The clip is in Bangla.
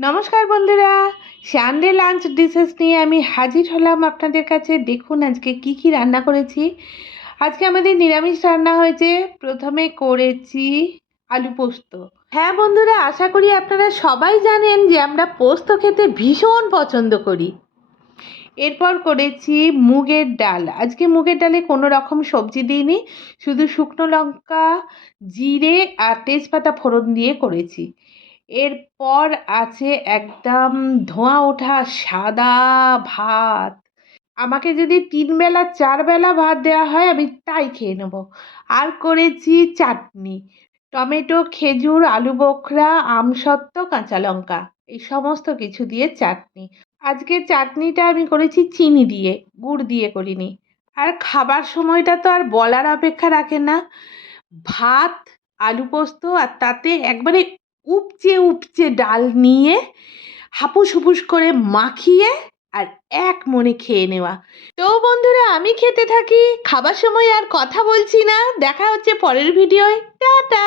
নমস্কার বন্ধুরা, সানডে লাঞ্চ ডিশেস নিয়ে আমি হাজির হলাম আপনাদের কাছে। দেখুন আজকে কি কি রান্না করেছি। আজকে আমাদের নিরামিষ রান্না হয়েছে। প্রথমে করেছি আলু পোস্ত। হ্যাঁ বন্ধুরা, আশা করি আপনারা সবাই জানেন যে আমরা পোস্ত খেতে ভীষণ পছন্দ করি। এরপর করেছি মুগের ডাল। আজকে মুগের ডালে কোনো রকম সবজি দিইনি, শুধু শুকনো লঙ্কা, জিরে আর তেজপাতা ফোড়ন দিয়ে করেছি। এরপর আছে একদম ধোঁয়া ওঠা সাদা ভাত। আমাকে যদি 3 বেলা 4 বেলা ভাত দেওয়া হয় আমি তাই খেয়ে নেব। আর করেছি চাটনি, টমেটো, খেজুর, আলু বোখরা, আমসত্ত্ব, কাঁচা লঙ্কা, এই সমস্ত কিছু দিয়ে চাটনি। আজকে চাটনিটা আমি করেছি চিনি দিয়ে, গুড় দিয়ে করিনি। আর খাবার সময়টা তো আর বলার অপেক্ষা রাখে না। ভাত, আলু পোস্ত আর তাতে একবারে উপচে উপচে ডাল নিয়ে হাপুস হুপুস করে মাখিয়ে আর এক মনে খেয়ে নেওয়া। তো বন্ধুরা, আমি খেতে থাকি, খাবার সময় আর কথা বলছি না। দেখা হচ্ছে পরের ভিডিওয়। টাটা।